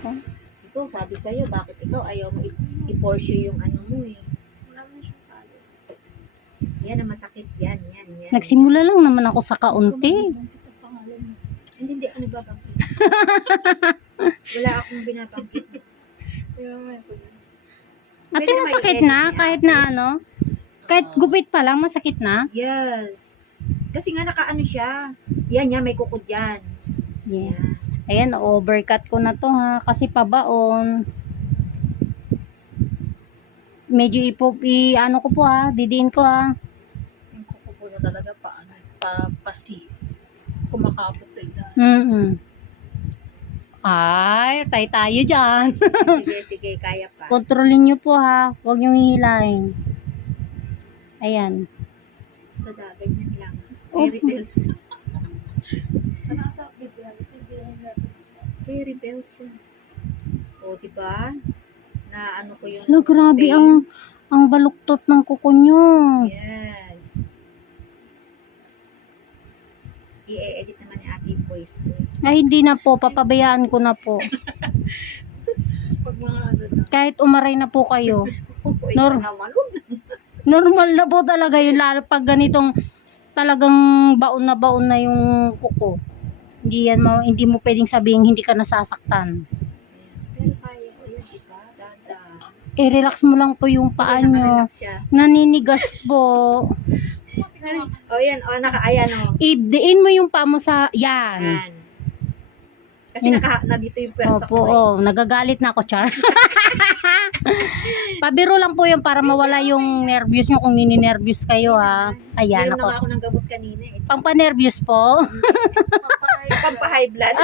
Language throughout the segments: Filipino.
po. Ikaw, sabi sa'yo, bakit ikaw ayaw mo i-pursue yung ano mo eh. Wala mo siyang follow. Yan ang masakit yan, yan, yan. Nagsimula lang naman ako sa kaunti. Hindi, hindi ako nagbabangkit. Wala akong po yun. Ate, masakit na kahit na ano. Kahit gupit pa lang, masakit na. Yes. Kasi nga nakaano siya. Yan, yan, may kukod yan. Yeah. Yan. Ayan, overcut ko na to ha. Kasi pabaon. Medyo ipo, i, ano ko po ha. Didiin ko ha. Yung kuko po na talaga pa, ano, pa, pasi. Kumakapot sa ida. Mm Ay, tay tayo dyan. Sige, sige, kaya pa. Kontrolin nyo po ha. Huwag nyo hihilahin. Ayan. Basta da, ganyan lang. Oh. Very bells. Ano sa video? Ito yung behind the Very bells siya. O, diba? Na ano ko yung Hala, grabe pain. ang ang baluktot ng kuko nyo. Yes. I-edit naman ni ate yung voice ko. Ay, hindi na po. Papabayaan ko na po. Pag mga ano na. Kahit umaray na po kayo. Nor- naman. Normal na po talaga yun. Lalo pag ganitong talagang baon na baon na yung kuko. Hindi yan mo, hindi mo pwedeng sabihin hindi ka nasasaktan. Pero kaya ko yan? Dada. I-relax mo lang po yung paa nyo. Nakarelax siya. Naninigas po. O yan, o naka, ayan o. Ibdiin mo yung paa mo sa, yan. Yan. Kasi Yan. naka, na dito yung pwersa Opo, ko eh. oh, nagagalit na ako, Char. Pabiro lang po yun para mawala yung nervyos nyo kung nininervyos kayo, ha. Ayan, Meron na nga ako. ako ng gamot kanina eh. Pangpanervyos po. Pampa-high blood.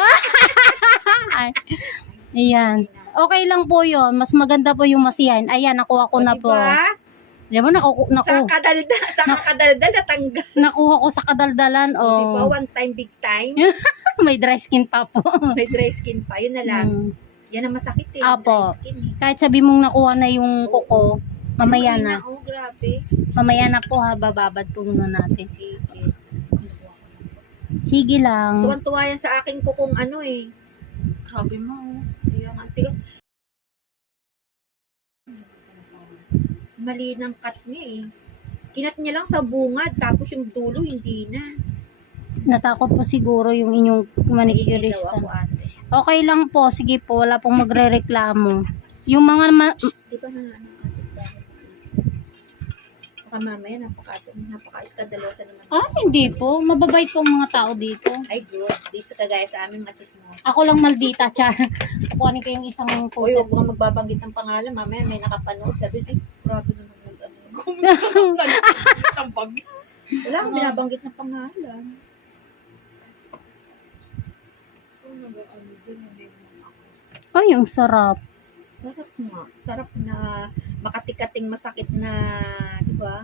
Ay, Ayan. Okay lang po yun. Mas maganda po yung masiyahin. Ayan, nakuha ko O, na po. diba? Di ba, naku, Sa naku, kadalda, sa kadaldal natanggal. nakuha ko sa kadaldalan. Diba? Oh, One time, big time. may dry skin pa po. May dry skin pa. Yun na lang. Hmm. Yan ang masakit eh. Apo. Dry skin eh. Kahit sabi mong nakuha na yung kuko, mamaya Ay, na. Oh, grabe. Mamaya na po ha, bababad po muna natin. Sige. Sige lang. Tuwan-tuwa yan sa aking kukong ano eh. Grabe mo. Yung ang tigas. Mali ng cut niya eh. Kinat niya lang sa bungad, tapos yung dulo hindi na. Natakot po siguro yung inyong manicurista. Okay lang po, sige po, wala pong magre-reklamo. Yung mga ma- Di ba na ano Baka mamaya napaka, napaka-iskandalosa naman. Ah, hindi po. Mababait po ang mga tao dito. Ay good. Di sa kagaya sa amin machismosa. Ako lang maldita, char. Kukunin ko yung isang Uy, puso. huwag mga magbabanggit ng pangalan. Mamaya may nakapanood. Sabi, ay, grabe naman yung ano. Tambag. Wala akong binabanggit ng pangalan. Mo. Ay, ang sarap. Sarap nga. Sarap na makatikating masakit na, ba?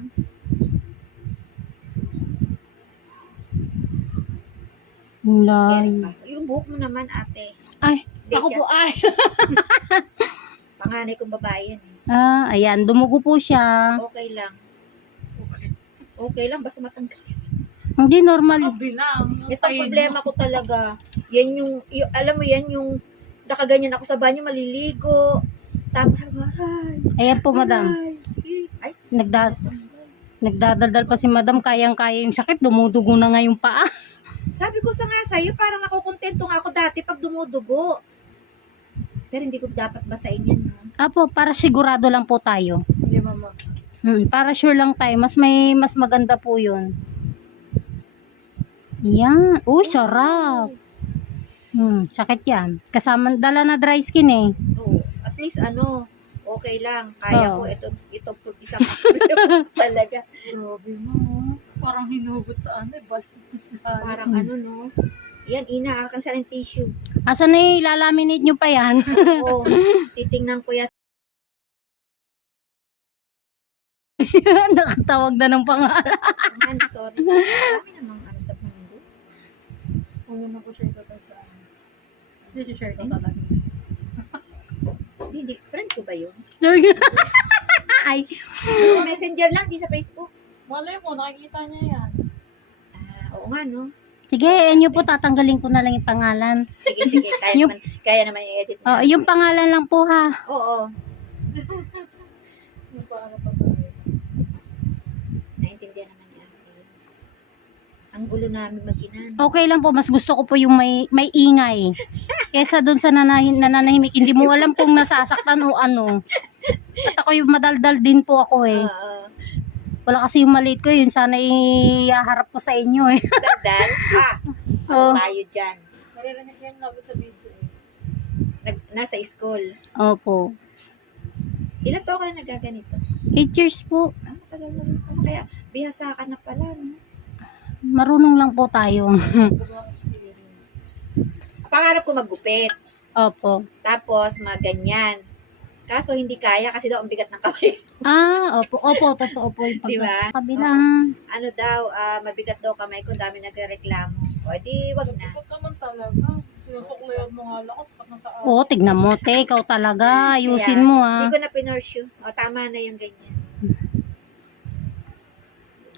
Eric pa. Yung buhok mo naman, ate. Ay, Hindi ako siya. po, ay. Panganay kong babae yan. eh. Ah, ayan, dumugo po siya. Okay lang. Okay. Okay lang, basta matanggal siya. Hindi normal. Ito ang problema ko talaga. Yan yung, yung, alam mo yan, yung nakaganyan ako sa banyo, maliligo. Tapos, aray, Ayan po, madam. aray. Sige. Nagda nagdadaldal pa si madam, kayang-kaya yung sakit, dumudugo na nga yung paa. Sabi ko sa nga sa'yo, parang nakukontento nga ako dati pag dumudugo. Pero hindi ko dapat basahin yan. No? Apo, para sigurado lang po tayo. Hindi ba mag... Hmm, para sure lang tayo, mas may mas maganda po 'yun. Yan. Uy, sarap. Hmm, sakit 'yan. Kasama dala na dry skin eh. Oo. At least ano, okay lang. Kaya Oo. ko ito, ito po isang problema talaga. Grabe mo. Parang hinugot sa ano eh. Bas, Parang Hmm. ano no. Yan, ina, akan sa ng tissue. Asa na ilalaminate nyo pa yan? Oo. titingnan ko yan. Nakatawag na ng pangalan. Ano, sorry. Dami namang ano sa mundo. Kung yun ako share ko sa ano. Hindi share ko talaga. Ko ba yun? Ay, Sa messenger lang, di sa Facebook. Malay mo, nakikita niya yan. Ah, oo nga, no? Sige, inyo po tatanggalin ko na lang yung pangalan. Sige, sige. Kaya Yung- naman, kaya naman i-edit mo. Oh, yung pangalan lang po ha. Oo. Yung paano pa tayo. Naintindihan naman ni Ate. Ang gulo namin mag-inan. Okay lang po, mas gusto ko po yung may may ingay. Kesa doon sa nanahin, nananahimik, hindi mo alam kung nasasaktan o ano. At ako yung madaldal din po ako eh. Oo. Wala kasi yung maliit ko yun, sana iharap ko sa inyo eh. Daldal? Ah, Oh. tayo dyan. Maririnig yung lagi sa video eh. Nag, nasa school. Opo. Ilan taon ka na nagaganito? 8 years po. Ah, matagal na rin. Ano kaya? Bihasa ka na pala. No? Marunong lang po tayo. Pangarap ko maggupit. Opo. Tapos, maganyan. Kaso, hindi kaya kasi daw ang bigat ng kamay. Ah, opo, opo, totoo po yung pag Di ba? kabila. ano daw, ah, mabigat daw kamay ko. Dami nagreklamo. O, di, wag na. Sakit naman talaga. Sinusuklayan mo nga lang ako. Sakit na sa akin. Oo, tignan mo, te, ikaw talaga. Ayusin mo Hindi ah. ko na pinursue. O, tama na yung ganyan.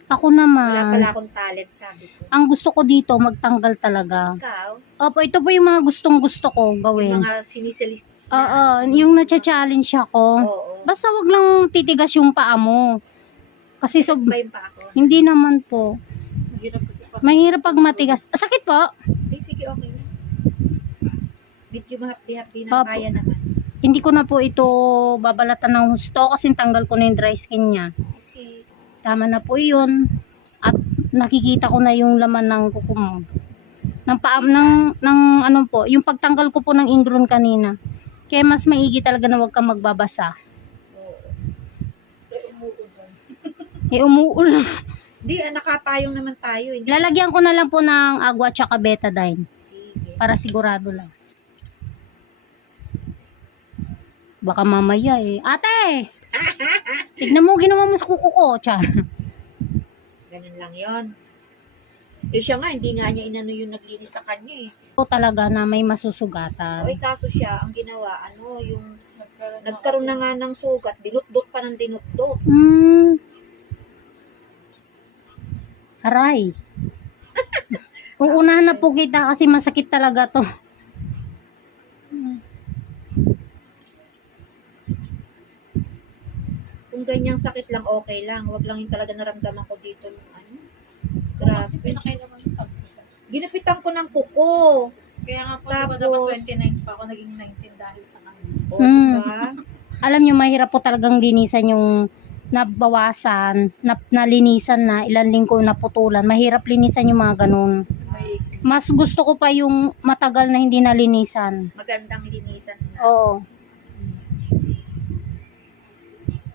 Ako Wala naman, pala akong talent, sabi ko. ang gusto ko dito, magtanggal talaga. Ikaw, Opo, ito po yung mga gustong gusto ko yung gawin. mga sinisilis Oo, yung nacha-challenge ako. Oo. Basta wag lang titigas yung paa mo. Kasi so, ba yung ako? hindi naman po. Hirap kasi pa. Mahirap pag matigas. Ah, Sakit po. Di, sige, okay. Medyo mahapdi-hapdi na Opo. kaya naman. Hindi ko na po ito babalatan ng husto kasi tanggal ko na yung dry skin niya. Tama na po yun. At nakikita ko na yung laman ng kuko mo. Ng paam ng, ng ano po, yung pagtanggal ko po ng ingron kanina. Kaya mas maigi talaga na huwag kang magbabasa. Eh, umuulan. Eh umuulan. Di, ah, nakapayong naman tayo. Hindi. Lalagyan ko na lang po ng agwa tsaka betadine Sige. para sigurado lang. Baka mamaya eh. Ate! Tignan mo, ginawa mo sa kuko ko. Char. Ganun lang yon. Eh siya nga, hindi nga niya inano yung naglinis sa kanya eh. Ito talaga na may O masusugatan. eh, kaso siya, ang ginawa, ano, yung Nagkaroon, nagkaroon na nga ng sugat, dinut-dot pa ng dinut-dot. Hmm. Aray. Uunahan na po kita kasi masakit talaga to. Kung ganyang sakit lang, okay lang. Wag lang yung talaga naramdaman ko dito ng ano. Kasi Grabe. pinakailaman sa isa. Ginupitan ko ng kuko. Kaya nga po, Tapos- diba dapat 29 pa ako, naging 19 dahil sa kanya. O, Mm. diba? Alam nyo, mahirap po talagang linisan yung nabawasan, na, nalinisan na, ilang linggo naputulan. Mahirap linisan yung mga ganun. Mas gusto ko pa yung matagal na hindi nalinisan. Magandang linisan na. Oo.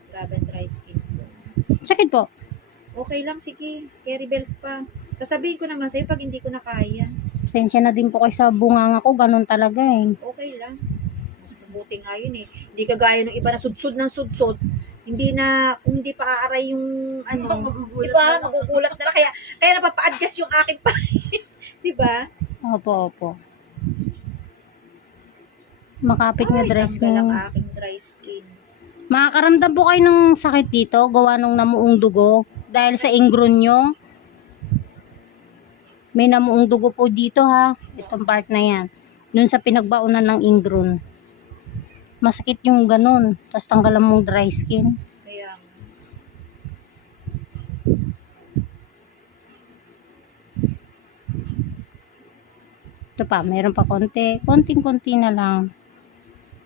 Grabe ang dry skin ko. Sakit po. Okay lang, sige. Carry bells pa. Sasabihin ko naman sa'yo pag hindi ko na kaya. Pasensya na din po kayo sa bunganga ko. Ganun talaga eh. Okay lang. Mas mabuti nga yun eh. Hindi kagaya ng iba na sudsud ng sudsud. Hindi na, kung hindi pa aaray yung ano. magugulat Di ba? na. Magugulat na lang. Kaya, kaya napapa-adjust yung akin pa. Di ba? Opo, opo. Makapit nga Ay, dry tanggal ang aking dry skin. Makakaramdam po kayo ng sakit dito, gawa nung namuong dugo. Dahil sa ingron nyo. May namuong dugo po dito ha. Itong part na yan. Dun sa pinagbaunan ng ingron. Masakit yung ganun. Tapos tanggalan mong dry skin. Kaya. Ito pa, mayroon pa konti. Konting-konti na lang.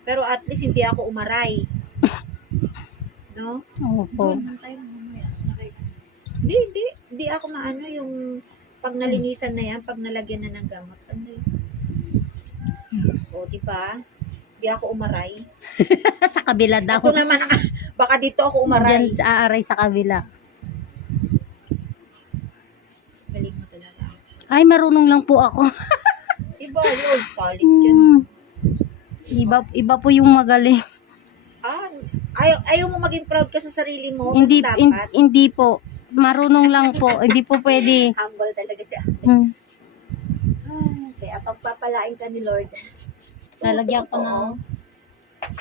Pero at least hindi ako umaray. No? Opo. Hindi, hindi. Hindi ako maano yung pag nalinisan na yan, pag nalagyan na ng gamot. Ano yun? O, di ba? Hindi ako umaray. sa kabila daw. Ako naman, ang- baka dito ako umaray. Diyan, aaray sa kabila. Galing mo talaga. Ay, marunong lang po ako. Iba yun, talent yan. Hmm. Iba, iba po yung magaling. Ayaw, ayaw mo maging proud ka sa sarili mo. hindi, hin- hindi po. Marunong lang po. hindi po pwede. Humble talaga siya. Hmm. Ah, Kaya pagpapalain ka ni Lord. Lalagyan ko ng...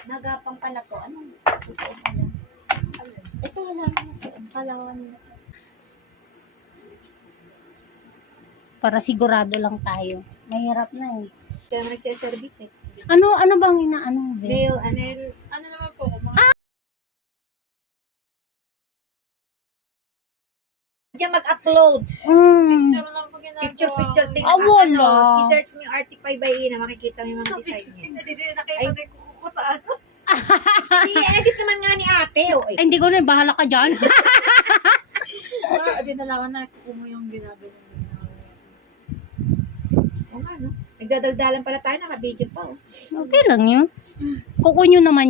Nagapang pala to. Ano? Totoo pala. Ito wala na. Ang kalawan na. Para sigurado lang tayo. Mahirap na eh. Kaya nagsiservice eh. Ano, ano bang inaano? Nail, Nail, Diyan mag-upload. Mm. picture lang po ginagawa. Picture, picture, ko. ting, Ah, wala. ano, i-search mo yung Arctic by by Ina, makikita mo yung mga design niya. Hindi, hindi, nakita Ay. din ko kung saan. I-edit naman nga ni ate, oh. Ay, hindi ko na, bahala ka dyan. Ah, dinalawan na ko mo yung ginagawa niya. Oo nga, no? Nagdadaldalan pala tayo, naka-video pa, oh. okay lang yun. Kukunyo naman